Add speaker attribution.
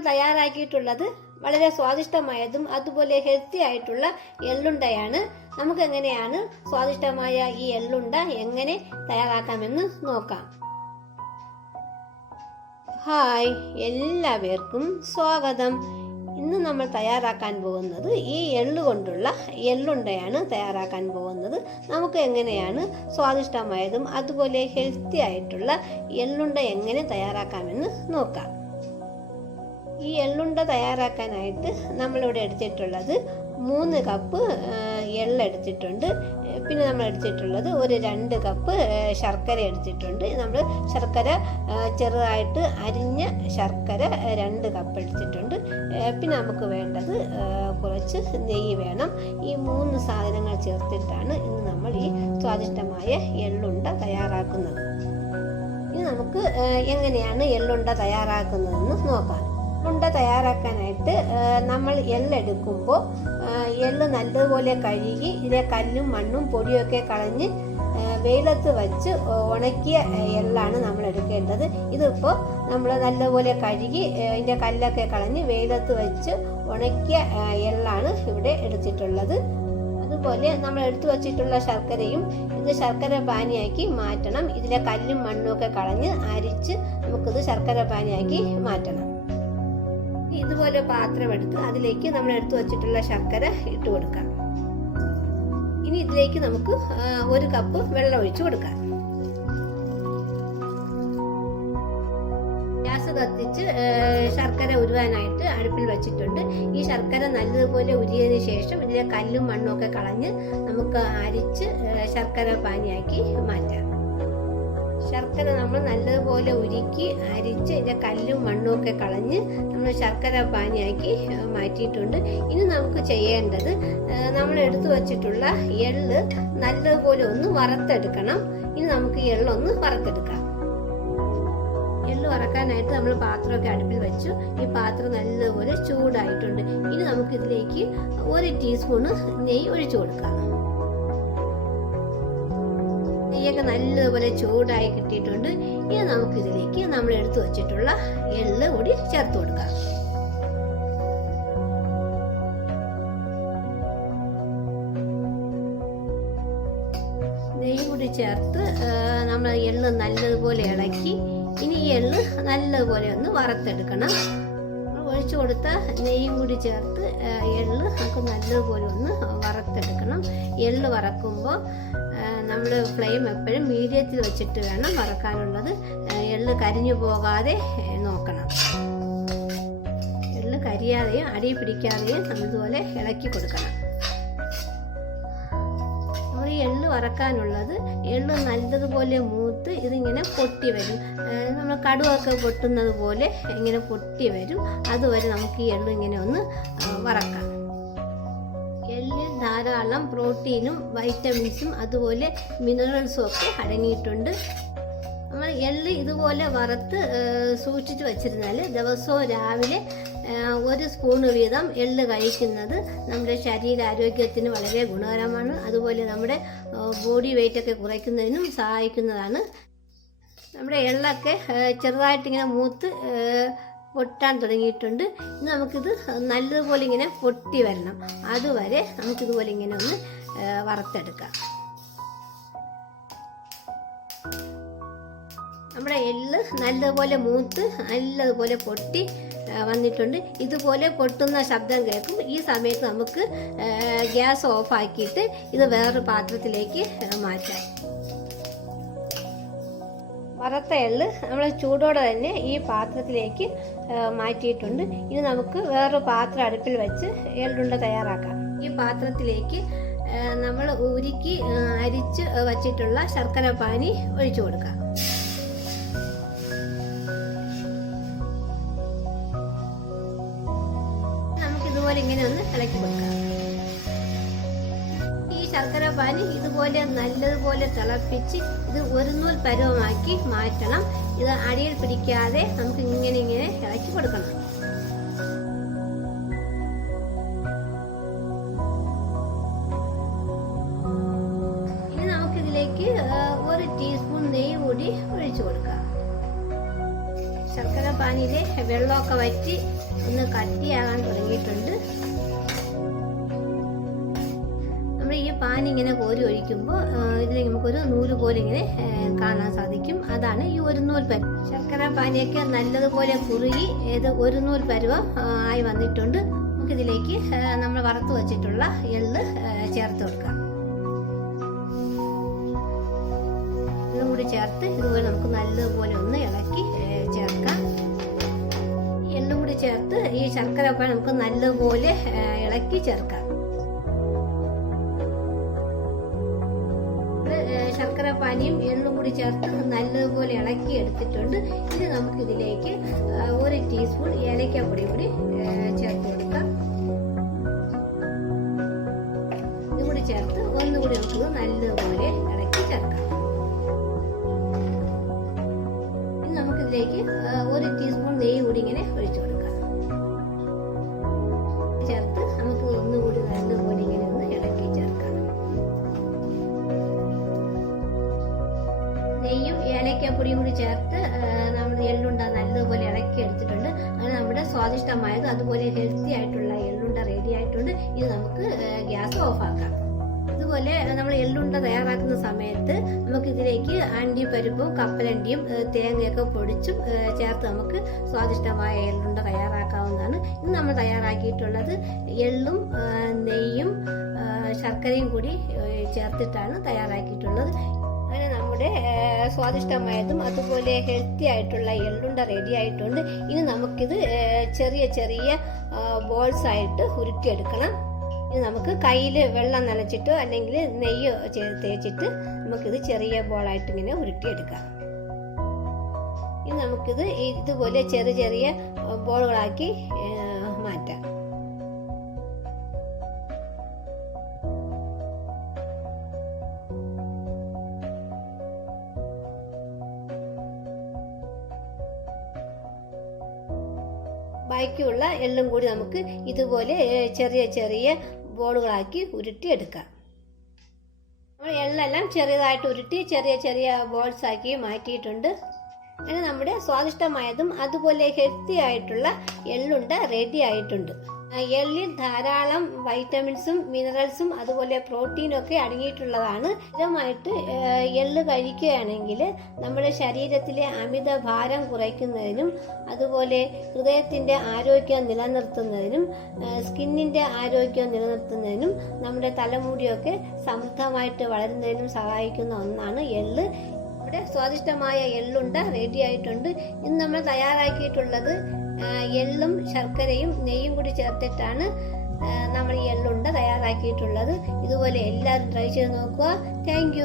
Speaker 1: തയ്യാറാക്കിയിട്ടുള്ളത് വളരെ സ്വാദിഷ്ടമായതും അതുപോലെ ഹെൽത്തി ആയിട്ടുള്ള എള്ളുണ്ടയാണ്. നമുക്ക് എങ്ങനെയാണ് സ്വാദിഷ്ടമായ ഈ എള്ളുണ്ട എങ്ങനെ തയ്യാറാക്കാമെന്ന് നോക്കാം. ഹായ് എല്ലാവർക്കും സ്വാഗതം. ഇന്ന് നമ്മൾ തയ്യാറാക്കാൻ പോകുന്നത് ഈ എള്ളു കൊണ്ടുള്ള എള്ളുണ്ടയാണ് തയ്യാറാക്കാൻ പോകുന്നത്. നമുക്ക് എങ്ങനെയാണ് സ്വാദിഷ്ടമായതും അതുപോലെ ഹെൽത്തി ആയിട്ടുള്ള എള്ളുണ്ട എങ്ങനെ തയ്യാറാക്കാമെന്ന് നോക്കാം. ഈ എള്ളുണ്ട തയ്യാറാക്കാനായിട്ട് നമ്മളിവിടെ എടുത്തിട്ടുള്ളത് മൂന്ന് കപ്പ് എള്ളെടുത്തിട്ടുണ്ട് പിന്നെ നമ്മൾ എടുത്തിട്ടുള്ളത് ഒരു രണ്ട് കപ്പ് ശർക്കര എടുത്തിട്ടുണ്ട്. നമ്മൾ ശർക്കര ചെറുതായിട്ട് അരിഞ്ഞ ശർക്കര രണ്ട് കപ്പ് എടുത്തിട്ടുണ്ട്. പിന്നെ നമുക്ക് വേണ്ടത് കുറച്ച് നെയ്യ് വേണം. ഈ മൂന്ന് സാധനങ്ങൾ ചേർത്തിട്ടാണ് ഇന്ന് നമ്മൾ ഈ സ്വാദിഷ്ടമായ എള്ളുണ്ട തയ്യാറാക്കുന്നത്. ഇനി നമുക്ക് എങ്ങനെയാണ് എള്ളുണ്ട തയ്യാറാക്കുന്നതെന്ന് നോക്കാം. ഉണ്ട തയ്യാറാക്കാനായിട്ട് നമ്മൾ എല്ലെടുക്കുമ്പോൾ എല്ല് നല്ലതുപോലെ കഴുകി ഇതിലെ കല്ലും മണ്ണും പൊടിയൊക്കെ കളഞ്ഞ് വെയിലത്ത് വച്ച് ഉണക്കിയ എല്ലാണ് നമ്മൾ എടുക്കേണ്ടത്. ഇതിപ്പോൾ നമ്മൾ നല്ലപോലെ കഴുകി അതിന്റെ കല്ലൊക്കെ കളഞ്ഞ് വെയിലത്ത് വെച്ച് ഉണക്കിയ എല്ലാണ് ഇവിടെ എടുത്തിട്ടുള്ളത്. അതുപോലെ നമ്മൾ എടുത്തു വച്ചിട്ടുള്ള ശർക്കരയും ഇത് ശർക്കര പാനിയാക്കി മാറ്റണം. ഇതിലെ കല്ലും മണ്ണും ഒക്കെ കളഞ്ഞ് അരിച്ച് നമുക്കിത് ശർക്കര പാനിയാക്കി മാറ്റണം. ഇതുപോലെ പാത്രം എടുത്ത് അതിലേക്ക് നമ്മൾ എടുത്തു വച്ചിട്ടുള്ള ശർക്കര ഇട്ട് കൊടുക്കാം. ഇനി ഇതിലേക്ക് നമുക്ക് ഒരു കപ്പ് വെള്ളം ഒഴിച്ചു കൊടുക്കാം. ഗ്യാസ് കത്തിച്ച് ശർക്കര ഉരുവാനായിട്ട് അടുപ്പിൽ വെച്ചിട്ടുണ്ട്. ഈ ശർക്കര നല്ലതുപോലെ ഉരിയതിന് ശേഷം ഇതിലെ കല്ലും മണ്ണും ഒക്കെ കളഞ്ഞ് നമുക്ക് അരിച്ച് ശർക്കര പാനിയാക്കി മാറ്റാം. ശർക്കര നമ്മൾ നല്ലതുപോലെ ഉരുക്കി അരിച്ച് അതിന്റെ കല്ലും മണ്ണും ഒക്കെ കളഞ്ഞ് നമ്മൾ ശർക്കര പാനിയാക്കി മാറ്റിയിട്ടുണ്ട്. ഇനി നമുക്ക് ചെയ്യേണ്ടത് നമ്മൾ എടുത്തു വച്ചിട്ടുള്ള എള്ള് നല്ലതുപോലെ ഒന്ന് വറുത്തെടുക്കണം. ഇനി നമുക്ക് എള്ളൊന്ന് വറുത്തെടുക്കാം. എള്ള് വറക്കാനായിട്ട് നമ്മൾ പാത്രമൊക്കെ അടുപ്പിൽ വെച്ചു. ഈ പാത്രം നല്ലതുപോലെ ചൂടായിട്ടുണ്ട്. ഇനി നമുക്കിതിലേക്ക് ഒരു ടീസ്പൂണ് നെയ്യ് ഒഴിച്ചു കൊടുക്കാം. നെയ്യൊക്കെ നല്ലതുപോലെ ചൂടായി കിട്ടിയിട്ടുണ്ട്. ഇനി നമുക്കിതിലേക്ക് നമ്മൾ എടുത്തു വച്ചിട്ടുള്ള എള്ള് കൂടി ചേർത്ത് കൊടുക്കാം. നെയ്യ് കൂടി ചേർത്ത് നമ്മൾ എള്ള് നല്ലതുപോലെ ഇളക്കി ഇനി ഈ എള്ള് നല്ലതുപോലെ ഒന്ന് വറുത്തെടുക്കണം. ഒഴിച്ചു കൊടുത്ത നെയ്യും കൂടി ചേർത്ത് എള്ള് നമുക്ക് നല്ലതുപോലെ ഒന്ന് വറുത്തെടുക്കണം. എള്ള് വറക്കുമ്പോൾ നമ്മൾ ഫ്ലെയിം എപ്പോഴും മീഡിയത്തിൽ വെച്ചിട്ട് വേണം വറക്കാനുള്ളത്. എള്ള് കരിഞ്ഞു പോകാതെ നോക്കണം. എള്ള് കരിയാതെയും അടി പിടിക്കാതെയും നമ്മളിതുപോലെ ഇളക്കി കൊടുക്കണം. എള്ള് വറക്കാനുള്ളത് എള്ള് നല്ലതുപോലെ മൂത്ത് ഇതിങ്ങനെ പൊട്ടി വരും. നമ്മൾ കടുവൊക്കെ പൊട്ടുന്നത് പോലെ ഇങ്ങനെ പൊട്ടി വരും. അതുവരെ നമുക്ക് ഈ എള്ള് ഇങ്ങനെ ഒന്ന് വറക്കാം. എള്ളിൽ ധാരാളം പ്രോട്ടീനും വൈറ്റമിൻസും അതുപോലെ മിനറൽസും ഒക്കെ അടങ്ങിയിട്ടുണ്ട്. നമ്മൾ എള്ള് ഇതുപോലെ വറുത്ത് സൂക്ഷിച്ച് വച്ചിരുന്നാൽ ദിവസവും രാവിലെ ഒരു സ്പൂണ് വീതം എള്ള് കഴിക്കുന്നത് നമ്മുടെ ശരീരാരോഗ്യത്തിന് വളരെ ഗുണകരമാണ്. അതുപോലെ നമ്മുടെ ബോഡി വെയിറ്റ് ഒക്കെ കുറയ്ക്കുന്നതിനും സഹായിക്കുന്നതാണ്. നമ്മുടെ എള്ളൊക്കെ ചെറുതായിട്ടിങ്ങനെ മൂത്ത് പൊട്ടാൻ തുടങ്ങിയിട്ടുണ്ട്. ഇനി നമുക്കിത് നല്ലതുപോലെ ഇങ്ങനെ പൊട്ടി വരണം. അതുവരെ നമുക്കിതുപോലെ ഇങ്ങനെ ഒന്ന് വറുത്തെടുക്കാം. നമ്മുടെ എള്ള് നല്ലതുപോലെ മൂത്ത് നല്ലതുപോലെ പൊട്ടി വന്നിട്ടുണ്ട്. ഇതുപോലെ പൊട്ടുന്ന ശബ്ദം കേൾക്കും. ഈ സമയത്ത് നമുക്ക് ഗ്യാസ് ഗ്യാസ് ഓഫാക്കിയിട്ട് ഇത് വേറൊരു പാത്രത്തിലേക്ക് മാറ്റാം. വറുത്ത എള്ള് നമ്മൾ ചൂടോടെ തന്നെ ഈ പാത്രത്തിലേക്ക് മാറ്റിയിട്ടുണ്ട്. ഇനി നമുക്ക് വേറൊരു പാത്രം അടുപ്പിൽ വെച്ച് എള്ളുണ്ട തയ്യാറാക്കാം. ഈ പാത്രത്തിലേക്ക് നമ്മൾ ഉരുക്കി അരിച്ച് വച്ചിട്ടുള്ള ശർക്കര പാനി ഒഴിച്ചു കൊടുക്കാം. ശർക്കര പാനി ഇതുപോലെ നല്ലതുപോലെ തിളപ്പിച്ച് ഇത് ഒരു നൂൽ പരുവമാക്കി മാറ്റണം. ഇത് അടിയിൽ പിടിക്കാതെ നമുക്ക് ഇങ്ങനെ ഇങ്ങനെ ഇളക്കി കൊടുക്കണം. ഇനി നമുക്കിതിലേക്ക് ഒരു ടീസ്പൂൺ നെയ്യ് കൂടി ഒഴിച്ചു കൊടുക്കാം. ശർക്കര പാനിയിലെ വെള്ളമൊക്കെ വറ്റി ഒന്ന് കട്ടിയാകാൻ തുടങ്ങിയിട്ടുണ്ട്. ഇങ്ങനെ കോരി ഒഴിക്കുമ്പോൾ ഇതിൽ നമുക്കൊരു നൂൽ പോലെ ഇങ്ങനെ കാണാൻ സാധിക്കും. അതാണ് ഈ ഒരു നൂൽ പരുവം. ശർക്കര പാനിയൊക്കെ നല്ലതുപോലെ കുറുകി ഇത് ഒരു നൂൽ പരുവം ആയി വന്നിട്ടുണ്ട്. നമുക്കിതിലേക്ക് നമ്മൾ വറുത്ത് വച്ചിട്ടുള്ള എള്ള് ചേർത്ത് കൊടുക്കാം. ഇതും കൂടി ചേർത്ത് ഇതുപോലെ നമുക്ക് നല്ലതുപോലെ ഒന്ന് ഇളക്കി ചേർക്കാം. എള്ളും കൂടി ചേർത്ത് ഈ ശർക്കര പാൻ നമുക്ക് നല്ലതുപോലെ ഇളക്കി ചേർക്കാം. ശർക്കര പാനിയും എള്ളും കൂടി ചേർത്ത് നല്ലതുപോലെ ഇളക്കി എടുത്തിട്ടുണ്ട്. ഇനി നമുക്ക് ഇതിലേക്ക് ആ, ഒരു ടീസ്പൂൺ ഏലക്കാപ്പൊടി കൂടി ചേർത്ത് കൊടുക്കാം. ഇതും കൂടി ചേർത്ത് ഒന്നുകൂടി നമുക്ക് നല്ലതുപോലെ ഏലക്കാപ്പൊടിയും കൂടി ചേർത്ത് നമ്മൾ എള്ളുണ്ട നല്ലതുപോലെ ഇളക്കി എടുത്തിട്ടുണ്ട്. അങ്ങനെ നമ്മുടെ സ്വാദിഷ്ടമായത് അതുപോലെ ഹെൽത്തി ആയിട്ടുള്ള എള്ളുണ്ട റെഡി ആയിട്ടുണ്ട്. ഇത് നമുക്ക് ഗ്യാസ് ഓഫാക്കാം ഇതുപോലെ നമ്മൾ എള്ളുണ്ട തയ്യാറാക്കുന്ന സമയത്ത് നമുക്ക് ഇതിലേക്ക് അണ്ടി പരിപ്പും കപ്പലണ്ടിയും തേങ്ങയൊക്കെ പൊടിച്ചും ചേർത്ത് നമുക്ക് സ്വാദിഷ്ടമായ എള്ളുണ്ട തയ്യാറാക്കാവുന്നതാണ്. ഇന്ന് നമ്മൾ തയ്യാറാക്കിയിട്ടുള്ളത് എള്ളും നെയ്യും ശർക്കരയും കൂടി ചേർത്തിട്ടാണ് തയ്യാറാക്കിയിട്ടുള്ളത്. അങ്ങനെ നമ്മുടെ സ്വാദിഷ്ടമായതും അതുപോലെ ഹെൽത്തി ആയിട്ടുള്ള എള്ളുണ്ട റെഡി ആയിട്ടുണ്ട്. ഇനി നമുക്കിത് ചെറിയ ചെറിയ ബോൾസ് ആയിട്ട് ഉരുട്ടിയെടുക്കണം ഇനി നമുക്ക് കയ്യിൽ വെള്ളം നനച്ചിട്ടോ അല്ലെങ്കിൽ നെയ്യ് തേച്ചിട്ട് നമുക്കിത് ചെറിയ ബോളായിട്ട് ഇങ്ങനെ ഉരുട്ടിയെടുക്കാം ഇനി നമുക്കിത് ഇതുപോലെ ചെറിയ ചെറിയ ബോളുകളാക്കി മാറ്റാം. ബാക്കിയുള്ള എള്ളും കൂടി നമുക്ക് ഇതുപോലെ ചെറിയ ചെറിയ ബോളുകളാക്കി ഉരുട്ടിയെടുക്കാം. നമ്മൾ എള്ളെല്ലാം ചെറിയതായിട്ട് ഉരുട്ടി ചെറിയ ചെറിയ ബോൾസ് ആക്കി മാറ്റിയിട്ടുണ്ട്. അങ്ങനെ നമ്മുടെ സ്വാദിഷ്ടമായതും അതുപോലെ ഹെൽത്തി ആയിട്ടുള്ള എള്ളുണ്ട റെഡി ആയിട്ടുണ്ട്. എള്ളിൽ ധാരാളം വൈറ്റമിൻസും മിനറൽസും അതുപോലെ പ്രോട്ടീനും ഒക്കെ അടങ്ങിയിട്ടുള്ളതാണ്. സ്ഥിരമായിട്ട് എള്ള് കഴിക്കുകയാണെങ്കിൽ നമ്മുടെ ശരീരത്തിലെ അമിത ഭാരം കുറയ്ക്കുന്നതിനും അതുപോലെ ഹൃദയത്തിന്റെ ആരോഗ്യം നിലനിർത്തുന്നതിനും സ്കിന്നിന്റെ ആരോഗ്യം നിലനിർത്തുന്നതിനും നമ്മുടെ തലമുടിയൊക്കെ സമൃദ്ധമായിട്ട് വളരുന്നതിനും സഹായിക്കുന്ന ഒന്നാണ് എള്ള്. ഇവിടെ സ്വാദിഷ്ടമായ എള്ളുണ്ട റെഡി ആയിട്ടുണ്ട്. ഇന്ന് നമ്മൾ തയ്യാറാക്കിയിട്ടുള്ളത് എള്ളും ശർക്കരയും നെയ്യും കൂടി ചേർത്തിട്ടാണ് നമ്മൾ ഈ എള്ളുണ്ട തയ്യാറാക്കിയിട്ടുള്ളത്. ഇതുപോലെ എല്ലാവരും ട്രൈ ചെയ്ത് നോക്കുക. താങ്ക്